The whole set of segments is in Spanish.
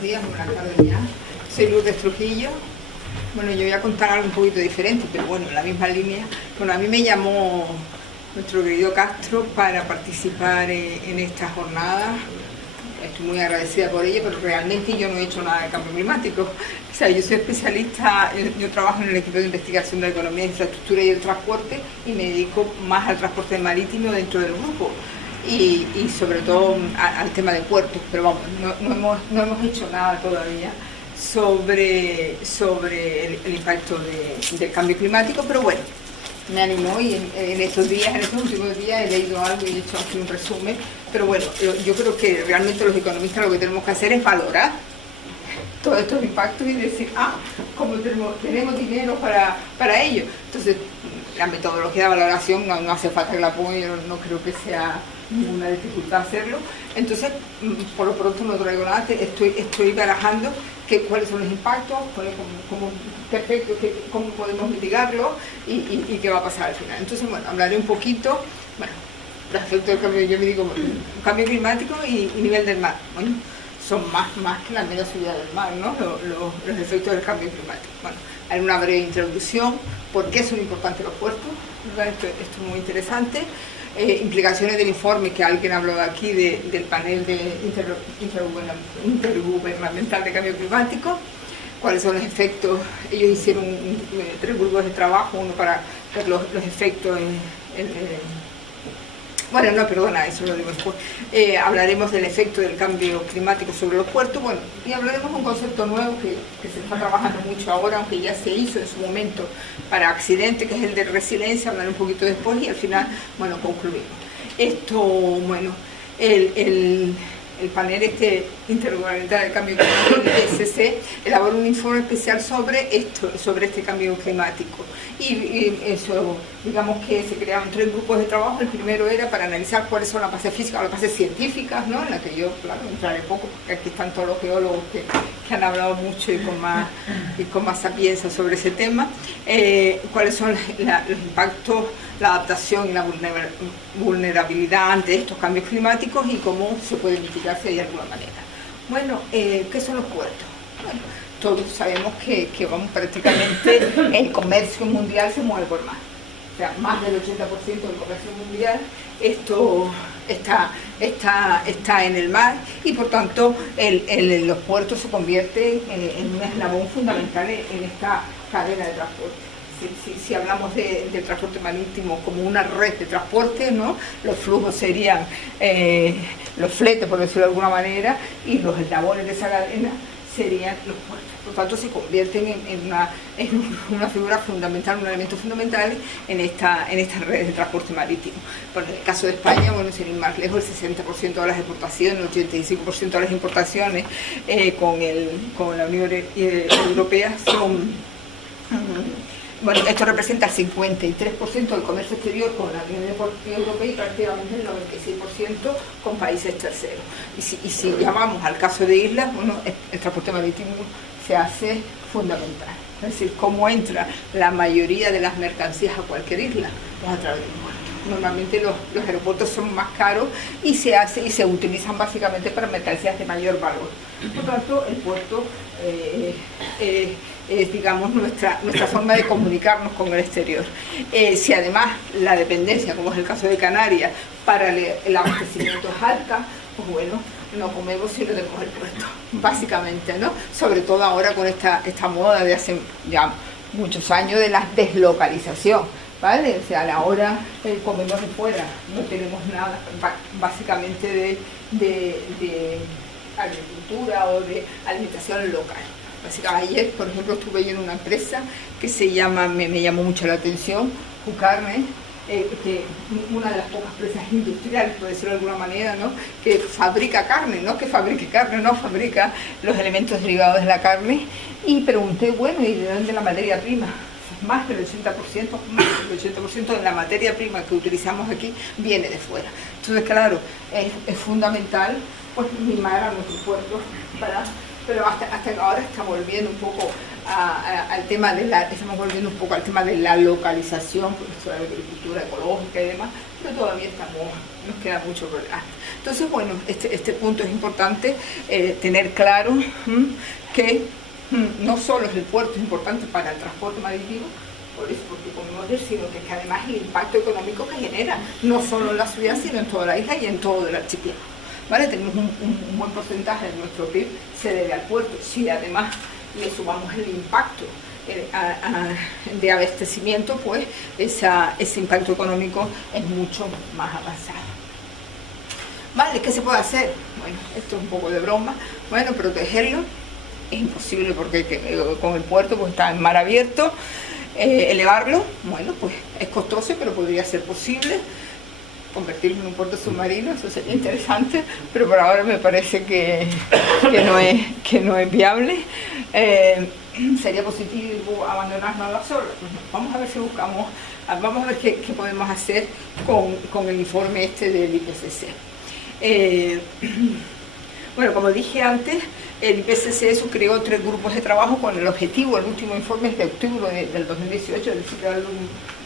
buenos días, buenas tardes ya. Soy Lourdes Trujillo. Bueno, yo voy a contar algo un poquito diferente, pero bueno, en la misma línea. Bueno, a mí me llamó nuestro querido Castro para participar en esta jornada. Estoy muy agradecida por ello, pero realmente yo no he hecho nada de cambio climático. O sea, yo soy especialista, yo trabajo en el equipo de investigación de la economía, infraestructura y el transporte y me dedico más al transporte marítimo dentro del grupo. Y sobre todo al tema de puertos, pero vamos, no hemos hecho nada todavía sobre el impacto del cambio climático, pero bueno, me animó y en estos últimos días he leído algo y he hecho aquí un resumen, pero bueno, yo creo que realmente los economistas lo que tenemos que hacer es valorar todos estos impactos y decir, como tenemos dinero para ello. Entonces, la metodología de valoración no hace falta que la ponga, yo no creo que sea ninguna dificultad hacerlo. Entonces, por lo pronto no traigo nada, estoy barajando cuáles son los impactos, cómo podemos mitigarlo y qué va a pasar al final. Entonces, bueno, hablaré un poquito, los efectos del cambio, yo me digo, cambio climático y nivel del mar. Bueno, son más que la media subida del mar, ¿no? Los efectos del cambio climático. Bueno, hay una breve introducción, por qué son importantes los puertos, esto es muy interesante. Implicaciones del informe que alguien habló aquí del panel intergubernamental de cambio climático, cuáles son los efectos. Ellos hicieron 3 grupos de trabajo, uno para ver los efectos eso lo digo después. Hablaremos del efecto del cambio climático sobre los puertos, bueno, y hablaremos de un concepto nuevo que se está trabajando mucho ahora, aunque ya se hizo en su momento para accidentes, que es el de resiliencia. Hablaré un poquito después y al final, bueno, concluimos. Esto, bueno, el panel intergubernamental del cambio climático, el IPCC, elaboró un informe especial sobre este cambio climático. Y eso, digamos que se crearon 3 grupos de trabajo. El primero era para analizar cuáles son las bases físicas, las bases científicas, ¿no? En la que yo, claro, entraré poco, porque aquí están todos los geólogos que han hablado mucho y con más sapienza sobre ese tema. Cuáles son los impactos, la adaptación y la vulnerabilidad ante estos cambios climáticos y cómo se puede mitigar si hay de alguna manera. Bueno, ¿qué son los puertos? Bueno, todos sabemos que prácticamente el comercio mundial se mueve por mar. O sea, más del 80% del comercio mundial está en el mar y por tanto los puertos se convierten en un eslabón fundamental en esta cadena de transporte. Si hablamos del transporte marítimo como una red de transporte, ¿no? Los flujos serían los fletes, por decirlo de alguna manera, y los eslabones de esa cadena serían los puertos. Por tanto, se convierten en una figura fundamental, un elemento fundamental en esta red de transporte marítimo. Por el caso de España, bueno, sin ir más lejos, el 60% de las exportaciones, el 85% de las importaciones con la Unión Europea son... Bueno, esto representa el 53% del comercio exterior con la Unión Europea y prácticamente el 96% con países terceros. Y si ya vamos al caso de islas, bueno, el transporte marítimo se hace fundamental. Es decir, cómo entra la mayoría de las mercancías a cualquier isla, pues a través del puerto. Normalmente los aeropuertos son más caros y se utilizan básicamente para mercancías de mayor valor. Por tanto, el puerto es, digamos, nuestra forma de comunicarnos con el exterior. Si además la dependencia, como es el caso de Canarias, para el abastecimiento es alta, pues bueno, no comemos si no tenemos el puerto, básicamente, ¿no? Sobre todo ahora con esta moda de hace ya muchos años de la deslocalización, ¿vale? O sea, a la hora comemos de fuera, no tenemos nada, básicamente de agricultura o de alimentación local. Básicamente, ayer, por ejemplo, estuve yo en una empresa que se llama, me llamó mucho la atención, Jucarne, que una de las pocas empresas industriales, por decirlo de alguna manera, ¿no? Que fabrica carne, no que fabrique carne, no fabrica los elementos derivados de la carne. Y pregunté, bueno, ¿y de dónde la materia prima? Más del 80% de la materia prima que utilizamos aquí viene de fuera. Entonces, claro, es fundamental pues mimar a nuestros puertos pero hasta ahora está volviendo un poco al tema de estamos volviendo un poco al tema de la localización, porque esto de la agricultura ecológica y demás, pero todavía nos queda mucho por delante. Entonces, bueno, este punto es importante tener claro que no solo el puerto es importante para el transporte marítimo, por eso, porque podemos decir, sino que además el impacto económico que genera, no solo en la ciudad, sino en toda la isla y en todo el archipiélago. ¿Vale? Tenemos un buen porcentaje de nuestro PIB se debe al puerto. Si además le sumamos el impacto de abastecimiento, pues ese impacto económico es mucho más avanzado. ¿Vale? ¿Qué se puede hacer? Bueno, esto es un poco de broma. Bueno, protegerlo es imposible porque con el puerto pues está en mar abierto. Elevarlo, bueno, pues es costoso, pero podría ser posible. Convertirlo en un puerto submarino, eso sería interesante, pero por ahora me parece que no es viable. Sería positivo abandonarnos a las olas. Vamos a ver si buscamos, vamos a ver qué podemos hacer con el informe este del IPCC. Bueno, como dije antes, el IPCC creó 3 grupos de trabajo con el objetivo, el último informe es de octubre del 2018, es decir,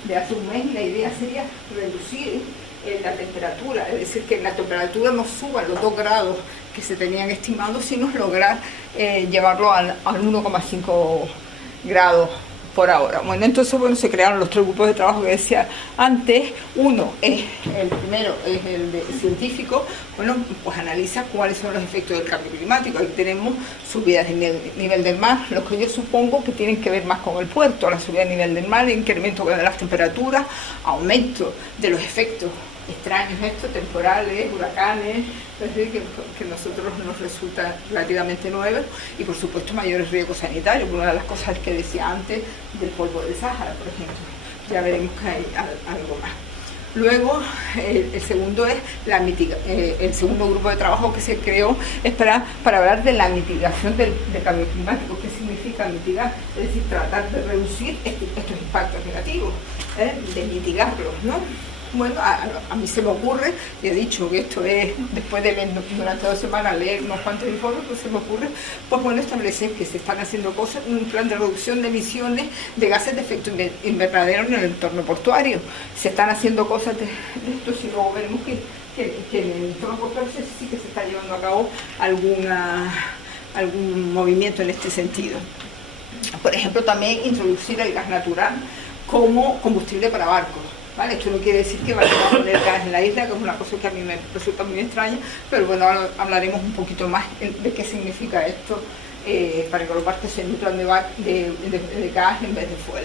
de hace un mes, y la idea sería reducir la temperatura, es decir, que la temperatura no suba a los 2 grados que se tenían estimados, sino lograr llevarlo al 1,5 grados por ahora. Bueno, entonces se crearon los 3 grupos de trabajo que decía antes. El primero es el de científico, bueno, pues analiza cuáles son los efectos del cambio climático. Ahí tenemos subidas de nivel del mar, lo que yo supongo que tienen que ver más con el puerto, la subida de nivel del mar, el incremento de las temperaturas, aumento de los efectos extraños temporales, huracanes, es decir, que a nosotros nos resulta relativamente nuevo, y por supuesto mayores riesgos sanitarios. Una de las cosas que decía antes del polvo del Sáhara, por ejemplo, ya veremos que hay algo más. Luego, el segundo es el segundo grupo de trabajo que se creó es para hablar de la mitigación del cambio climático. ¿Qué significa mitigar? Es decir, tratar de reducir estos impactos negativos, de mitigarlos, ¿no? Bueno, a mí se me ocurre, y he dicho que esto es, después de leer durante 2 semanas, leer unos cuantos informes, pues se me ocurre, pues bueno, establecer que se están haciendo cosas, un plan de reducción de emisiones de gases de efecto invernadero en el entorno portuario. Se están haciendo cosas de esto, y luego veremos que en el entorno portuario sí que se está llevando a cabo algún movimiento en este sentido. Por ejemplo, también introducir el gas natural como combustible para barcos. ¿Vale? Esto no quiere decir que vayamos a poner gas en la isla, que es una cosa que a mí me resulta muy extraña, pero bueno, ahora hablaremos un poquito más de qué significa esto para que los barcos se nutran de gas en vez de fuel.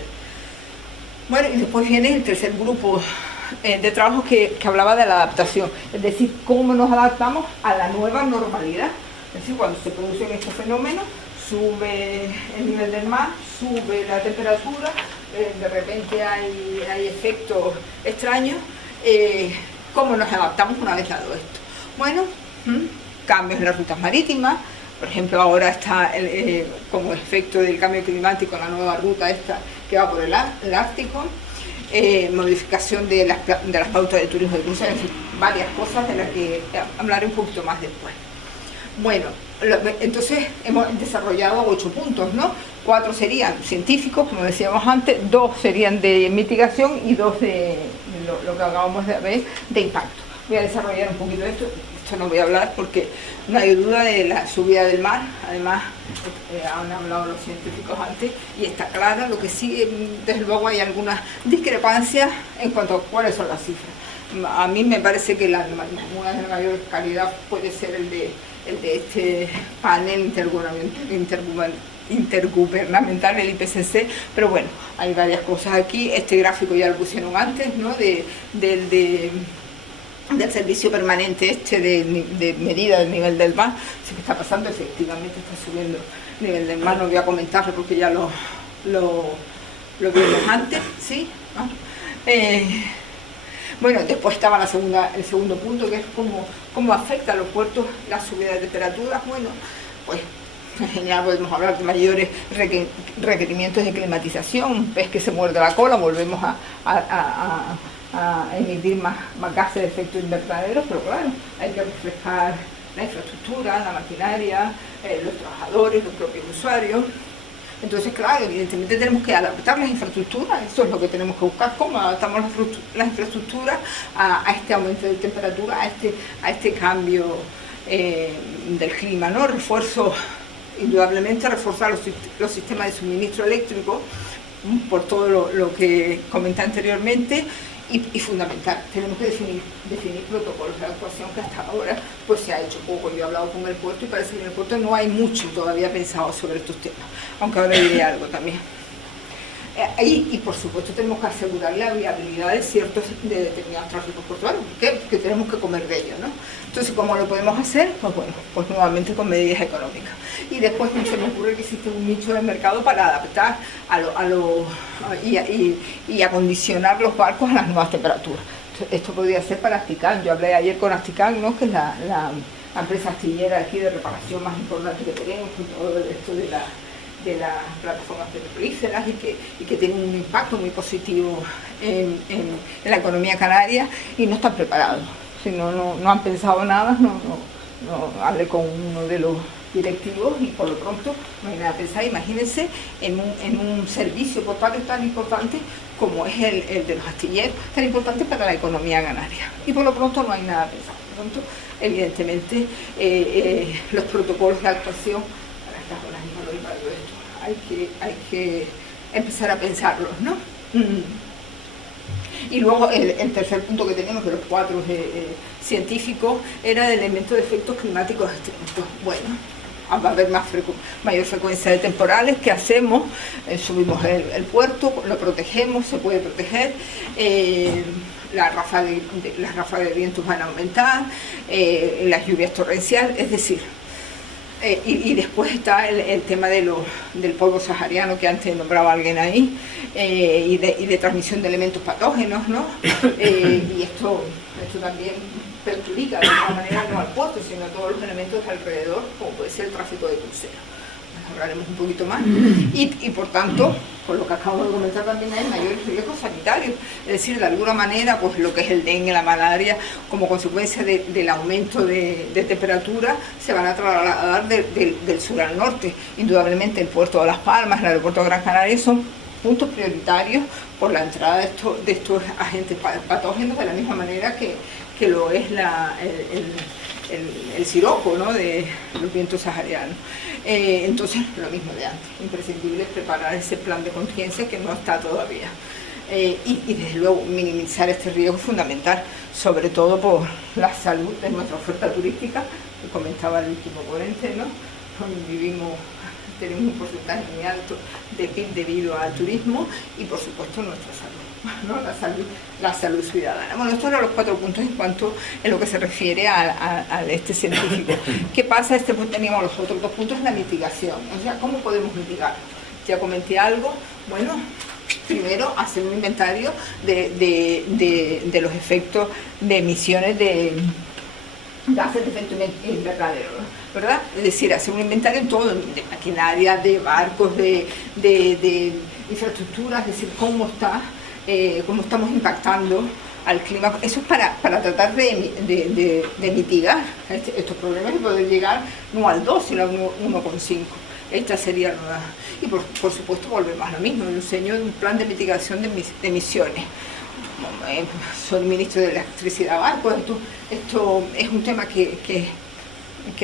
Bueno, y después viene el tercer grupo de trabajo que hablaba de la adaptación, es decir, cómo nos adaptamos a la nueva normalidad. Es decir, cuando se producen estos fenómenos, sube el nivel del mar, sube la temperatura, de repente hay efectos extraños, ¿cómo nos adaptamos una vez dado esto? Bueno, cambios en las rutas marítimas, por ejemplo ahora está como efecto del cambio climático la nueva ruta esta que va por el Ártico, modificación de las pautas de turismo de cruceros, en fin, varias cosas de las que hablaré un poquito más después. Bueno, entonces hemos desarrollado 8 puntos, ¿no? 4 serían científicos, como decíamos antes, 2 serían de mitigación y 2 de lo que acabamos de ver, de impacto. Voy a desarrollar un poquito esto no voy a hablar porque no hay duda de la subida del mar, además han hablado los científicos antes y está claro. Lo que sí, desde luego hay algunas discrepancias en cuanto a cuáles son las cifras. A mí me parece que una de mayor calidad puede ser el de este panel intergubernamental, el IPCC, pero bueno, hay varias cosas aquí. Este gráfico ya lo pusieron antes, ¿no? Del servicio permanente de medida del nivel del mar. Sí que está pasando, efectivamente está subiendo el nivel del mar, no voy a comentarlo porque ya lo vimos antes, ¿sí? Bueno, después estaba el segundo punto, que es cómo afecta a los puertos la subida de temperaturas. Bueno, pues en general podemos hablar de mayores requerimientos de climatización, un pez que se muerde la cola, volvemos a emitir más gases de efecto invernadero, pero claro, hay que reflejar la infraestructura, la maquinaria, los trabajadores, los propios usuarios. Entonces, claro, evidentemente tenemos que adaptar las infraestructuras, eso es lo que tenemos que buscar, cómo adaptamos las infraestructuras a este aumento de temperatura, a este cambio del clima, ¿no? Refuerzo, indudablemente reforzar los sistemas de suministro eléctrico, por todo lo que comenté anteriormente, y fundamental, tenemos que definir protocolos de actuación, que hasta ahora pues se ha hecho poco. Yo he hablado con el puerto y parece que en el puerto no hay mucho todavía pensado sobre estos temas, aunque ahora diré algo también. Y por supuesto tenemos que asegurar la viabilidad de determinados tráficos portuarios, porque tenemos que comer de ellos, ¿no? Entonces, ¿cómo lo podemos hacer? Pues bueno, pues nuevamente con medidas económicas. Y después se me ocurre que existe un nicho de mercado para adaptar y acondicionar los barcos a las nuevas temperaturas. Esto podría ser para Astican. Yo hablé ayer con Astican, ¿no? Que es la empresa astillera aquí de reparación más importante que tenemos, con todo esto de las plataformas petrolíferas, y que tienen un impacto muy positivo en la economía canaria, y no están preparados. Si no han pensado nada, no hablé con uno de los directivos y por lo pronto no hay nada pensado. Imagínense en un servicio portuario tan importante como es el de los astilleros, tan importante para la economía canaria, y por lo pronto no hay nada pensado. Por lo tanto, evidentemente los protocolos de actuación para estas zonas y valor y para todo esto hay que empezar a pensarlos, ¿no? Y luego el tercer punto que tenemos, de los cuatro científicos, era el elemento de efectos climáticos extremos. Bueno, va a haber mayor frecuencia de temporales. ¿Qué hacemos? Subimos el puerto, lo protegemos, se puede proteger, las ráfagas de vientos van a aumentar, las lluvias torrenciales, es decir, y después está el tema del polvo sahariano, que antes nombraba alguien ahí, y de transmisión de elementos patógenos, ¿no? Y esto también perjudica de alguna manera no al puerto, sino a todos los elementos alrededor, como puede ser el tráfico de cruceros. Hablaremos un poquito más. Y por tanto, por lo que acabo de comentar, también hay mayores riesgos sanitarios. Es decir, de alguna manera, pues lo que es el dengue, la malaria, como consecuencia del aumento de temperatura, se van a trasladar del sur al norte. Indudablemente el puerto de Las Palmas, el aeropuerto de Gran Canaria son puntos prioritarios por la entrada de estos agentes patógenos, de la misma manera que lo es el siroco, ¿no?, de los vientos saharianos. Entonces, lo mismo de antes, imprescindible preparar ese plan de contingencia que no está todavía. Y desde luego minimizar este riesgo es fundamental, sobre todo por la salud de nuestra oferta turística, que comentaba el último ponente, ¿no? Tenemos un porcentaje muy alto de PIB debido al turismo, y por supuesto nuestra salud, ¿no? La salud ciudadana. Bueno, estos eran los 4 puntos en lo que se refiere a este científico. ¿Qué pasa? Pues teníamos los otros 2 puntos, la mitigación. O sea, ¿cómo podemos mitigar? Ya comenté algo. Bueno, primero hacer un inventario de los efectos de emisiones de gases de efecto invernadero, ¿verdad? Es decir, hacer un inventario en todo, de maquinaria, de barcos, de infraestructuras, es decir, cómo estamos impactando al clima. Eso es para tratar de mitigar estos problemas y poder llegar no al 2, sino al 1,5. Esta sería la... Y por supuesto volvemos a lo mismo, el diseño de un plan de mitigación de emisiones. Soy ministro de electricidad a barcos, esto es un tema que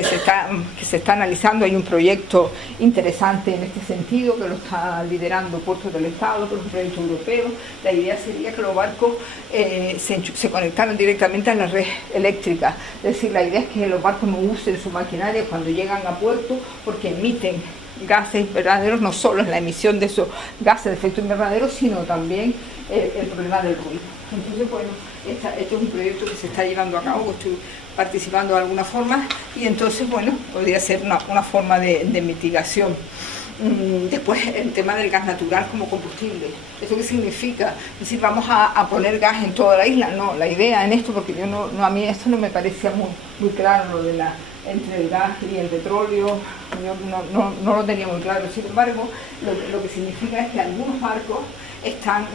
se está analizando. Hay un proyecto interesante en este sentido que lo está liderando Puertos del Estado, que es un proyecto europeo. La idea sería que los barcos se conectaran directamente a la red eléctrica. Es decir, la idea es que los barcos no usen su maquinaria cuando llegan a puerto, porque emiten gases invernaderos. No solo es la emisión de esos gases de efecto invernadero, sino también el problema del ruido. Entonces, bueno, este es un proyecto que se está llevando a cabo, que estoy participando de alguna forma, y entonces, bueno, podría ser una forma de mitigación. Después, el tema del gas natural como combustible. ¿Eso qué significa? Es decir, ¿vamos a poner gas en toda la isla? No, la idea en esto, porque a mí esto no me parecía muy claro, lo de entre el gas y el petróleo, yo no lo tenía muy claro. Sin embargo, lo que significa es que algunos barcos están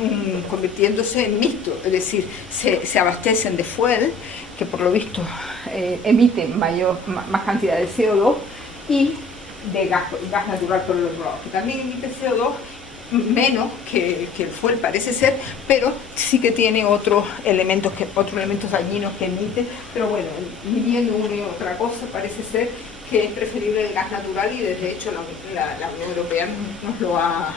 convirtiéndose en mixtos, es decir, se abastecen de fuel, que por lo visto emiten más cantidad de CO2, y de gas natural por el otro lado, que también emite CO2 menos que el fuel parece ser, pero sí que tiene otros elementos dañinos que emite, pero bueno, viviendo una y otra cosa parece ser que es preferible el gas natural y de hecho la Unión Europea nos lo ha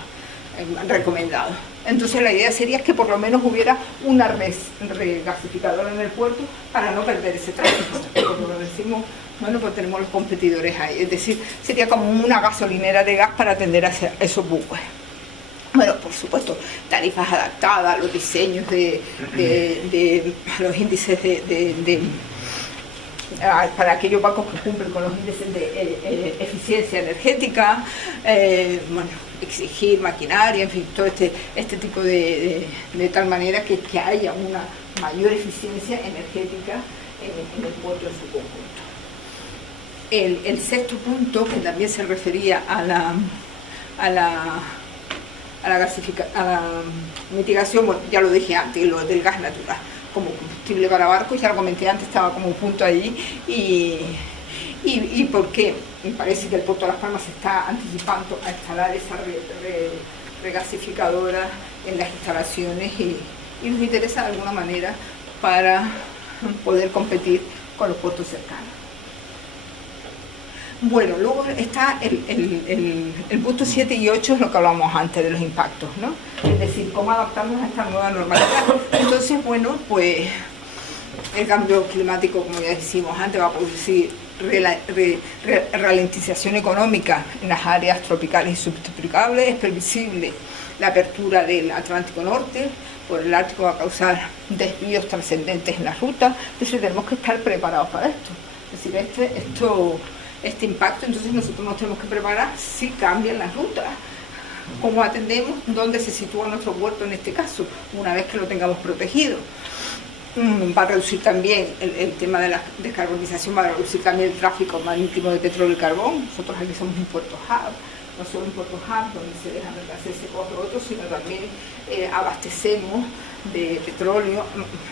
recomendado. Entonces la idea sería que por lo menos hubiera una regasificadora en el puerto para no perder ese tráfico, como lo decimos. Bueno, pues tenemos los competidores ahí, es decir, sería como una gasolinera de gas para atender a esos buques. Bueno, por supuesto, tarifas adaptadas a los diseños a los índices para aquellos barcos que cumplen con los índices de eficiencia energética, bueno, exigir maquinaria, en fin, todo este tipo de tal manera que haya una mayor eficiencia energética en el puerto en su conjunto. El sexto punto, que también se refería a la mitigación, bueno, ya lo dije antes, lo del gas natural como combustible para barcos, ya lo comenté antes, estaba como un punto ahí, y por qué me parece que el puerto de Las Palmas se está anticipando a instalar esa regasificadora en las instalaciones y nos interesa de alguna manera para poder competir con los puertos cercanos. Bueno, luego está el punto 7 y 8, es lo que hablábamos antes de los impactos, ¿no? Es decir, cómo adaptarnos a esta nueva normalidad. Entonces, bueno, pues el cambio climático, como ya decimos antes, va a producir ralentización económica en las áreas tropicales y subtropicables. Es previsible la apertura del Atlántico Norte, por el Ártico va a causar desvíos trascendentes en la ruta. Entonces tenemos que estar preparados para esto. Es decir, este impacto, entonces nosotros nos tenemos que preparar si cambian las rutas, cómo atendemos, dónde se sitúa nuestro puerto en este caso, una vez que lo tengamos protegido. Va a reducir también el tema de la descarbonización, va a reducir también el tráfico marítimo de petróleo y carbón. Nosotros aquí somos un puerto hub, no solo un puerto hub donde se deja mercancías y coge otros, sino también abastecemos de petróleo,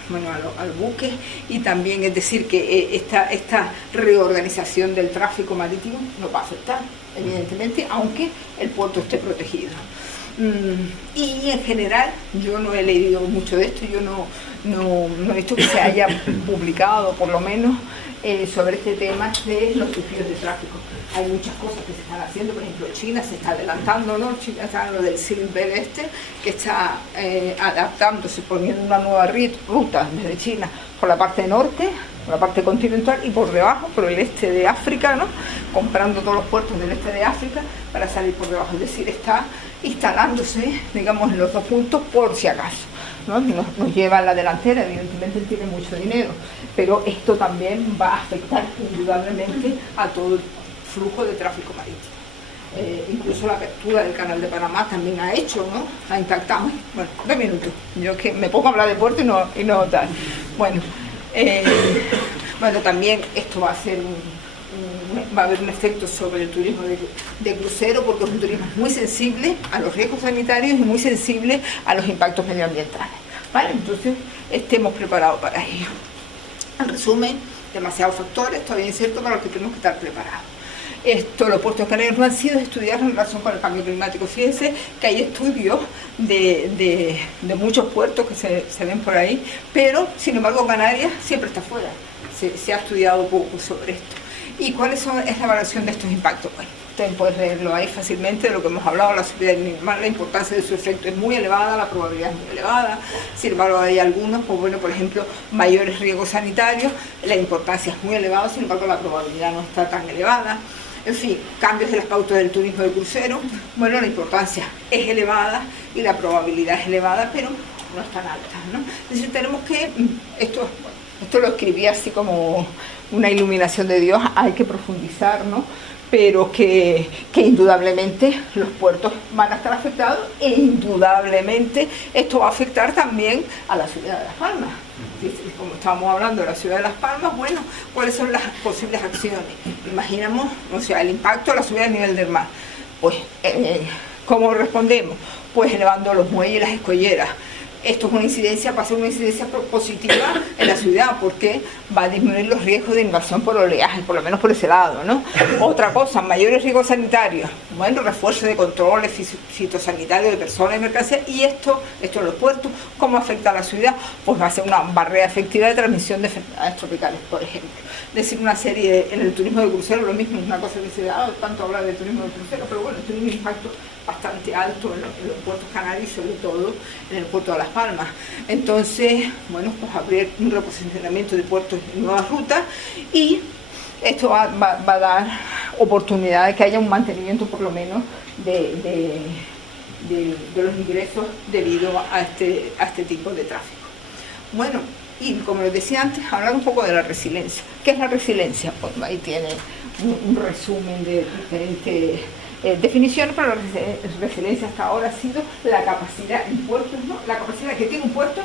bueno, al buque, y también es decir que esta reorganización del tráfico marítimo nos va a afectar, evidentemente, aunque el puerto esté protegido. Y en general yo no he leído mucho de esto, yo no he visto que se haya publicado por lo menos sobre este tema de los desvíos de tráfico. Hay muchas cosas que se están haciendo, por ejemplo China se está adelantando, ¿no? China está en lo del Silk Road que está adaptándose, poniendo una nueva ruta desde China por la parte norte, por la parte continental, y por debajo, por el este de África, ¿no? Comprando todos los puertos del este de África para salir por debajo, es decir, está instalándose, digamos, en los dos puntos por si acaso, ¿no? Nos lleva a la delantera, evidentemente él tiene mucho dinero, pero esto también va a afectar indudablemente a todo el flujo de tráfico marítimo. Incluso la apertura del canal de Panamá también ha hecho, ¿no? Ha impactado. Bueno, 2 minutos. Yo que me pongo a hablar de puerto y no tal. Bueno, también esto va a ser va a haber un efecto sobre el turismo de crucero, porque es un turismo muy sensible a los riesgos sanitarios y muy sensible a los impactos medioambientales, ¿vale? Entonces, estemos preparados para ello. En resumen, demasiados factores, todavía es cierto, para los que tenemos que estar preparados. Los puertos canarios no han sido estudiados en relación con el cambio climático. Fíjense que hay estudios de muchos puertos que se ven por ahí, pero sin embargo Canarias siempre está fuera. Se ha estudiado poco sobre esto. ¿Y cuál es la evaluación de estos impactos? Bueno, ustedes pueden leerlo ahí fácilmente, de lo que hemos hablado, la subida del nivel, la importancia de su efecto es muy elevada, la probabilidad es muy elevada. Sin embargo, hay algunos, pues bueno, por ejemplo, mayores riesgos sanitarios, la importancia es muy elevada, sin embargo, la probabilidad no está tan elevada. En fin, cambios de las pautas del turismo de crucero, bueno, la importancia es elevada y la probabilidad es elevada, pero no es tan alta, ¿no? Es decir, tenemos que, esto lo escribí así como una iluminación de Dios, hay que profundizar, ¿no? Pero que indudablemente los puertos van a estar afectados e indudablemente esto va a afectar también a la ciudad de Las Palmas. Como estábamos hablando de la ciudad de Las Palmas, bueno, ¿cuáles son las posibles acciones? Imaginamos, o sea, el impacto a la subida del nivel del mar. Pues, ¿cómo respondemos? Pues elevando los muelles y las escolleras. Esto es una incidencia, va a ser una incidencia positiva en la ciudad. ¿Por qué? va a disminuir los riesgos de invasión por oleaje, por lo menos por ese lado, ¿no? Otra cosa, mayores riesgos sanitarios, bueno, refuerzo de controles fitosanitarios de personas y mercancías, y esto en los puertos, ¿cómo afecta a la ciudad? Pues va a ser una barrera efectiva de transmisión de enfermedades tropicales, por ejemplo. Es decir, una serie, en el turismo de crucero lo mismo, es una cosa que se da tanto hablar de turismo de crucero, pero bueno, tiene un impacto bastante alto en los puertos canarios y sobre todo en el puerto de Las Palmas. Entonces, bueno, pues abrir un reposicionamiento de puertos en nuevas rutas, y esto va a dar oportunidad de que haya un mantenimiento por lo menos de los ingresos debido a este tipo de tráfico. Bueno, y como les decía antes, hablar un poco de la resiliencia. ¿Qué es la resiliencia? Pues ahí tiene un resumen de diferentes definiciones, pero la resiliencia hasta ahora ha sido la capacidad en puertos, ¿no? La capacidad que tiene un puerto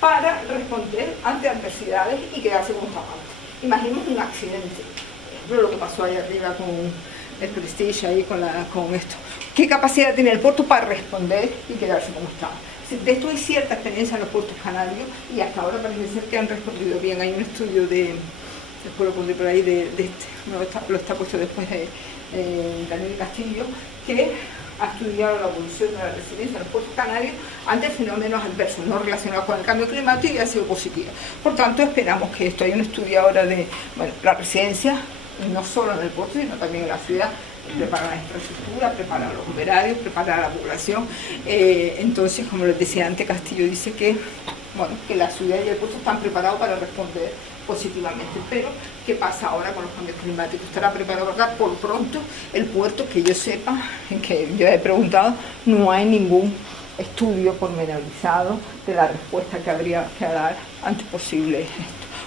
para responder ante adversidades y quedarse como está antes. Imaginemos un accidente, por ejemplo, lo que pasó allá arriba con el Prestige, ahí con esto. ¿Qué capacidad tiene el puerto para responder y quedarse como está? De esto hay cierta experiencia en los puertos canarios y hasta ahora parece ser que han respondido bien. Hay un estudio después lo pondré por ahí, lo está puesto después de Daniel Castillo, que ha estudiado la evolución de la resiliencia en los puertos canarios ante fenómenos adversos no relacionados con el cambio climático, y ha sido positiva. Por tanto, esperamos que esto, hay un estudio ahora de la resiliencia, no solo en el puerto, sino también en la ciudad, prepara la infraestructura, prepara a los operarios, prepara a la población. Entonces, como les decía antes, Castillo dice que la ciudad y el puerto están preparados para responder positivamente. Pero, ¿qué pasa ahora con los cambios climáticos? ¿Estará preparado para acá? Por pronto, el puerto, que yo sepa, que yo he preguntado, no hay ningún estudio pormenorizado de la respuesta que habría que dar ante posible esto.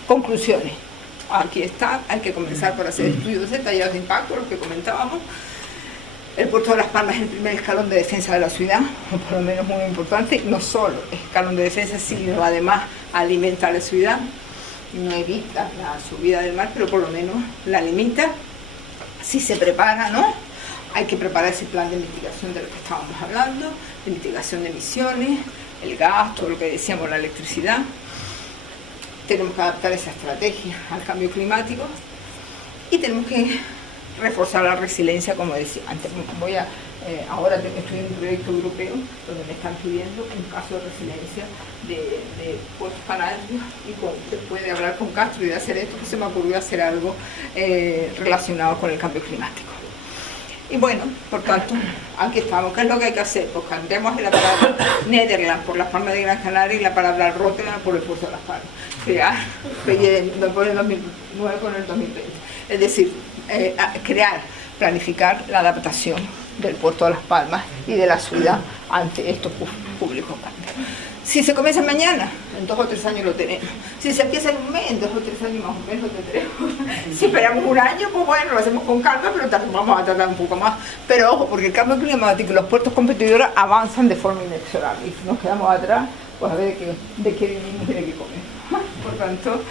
Conclusiones. Aquí está, hay que comenzar por hacer estudios detallados de impacto, lo que comentábamos. El puerto de Las Palmas es el primer escalón de defensa de la ciudad, o por lo menos muy importante. No solo es escalón de defensa, sino además alimenta a la ciudad. No evita la subida del mar, pero por lo menos la limita. Si se prepara, ¿no? Hay que preparar ese plan de mitigación de lo que estábamos hablando, de mitigación de emisiones, el gas, todo lo que decíamos, la electricidad. Tenemos que adaptar esa estrategia al cambio climático y tenemos que reforzar la resiliencia, como decía antes. Ahora estoy en un proyecto europeo donde me están pidiendo un caso de resiliencia de puertos canarios, y después de hablar con Castro y de hacer esto, se me ocurrió hacer algo relacionado con el cambio climático. Y bueno, por tanto, aquí estamos. ¿Qué es lo que hay que hacer? Pues cambiamos la palabra Netherlands por Las Palmas de Gran Canaria y la palabra Rotterdam por el puerto de Las Palmas. Crear, por el 2009 con el 2020. Es decir, crear, planificar la adaptación del puerto de Las Palmas y de la ciudad ante estos públicos cambios. Si se comienza mañana, en 2 o 3 años lo tenemos. Si se empieza en un mes, en 2 o 3 años más o menos lo tendremos. Si esperamos un año, pues bueno, lo hacemos con calma, pero vamos a tardar un poco más. Pero ojo, porque el cambio climático y los puertos competidores avanzan de forma inexorable. Y si nos quedamos atrás, pues a ver de qué vivimos y de qué comemos. Por tanto,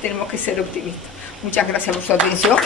tenemos que ser optimistas. Muchas gracias por su atención.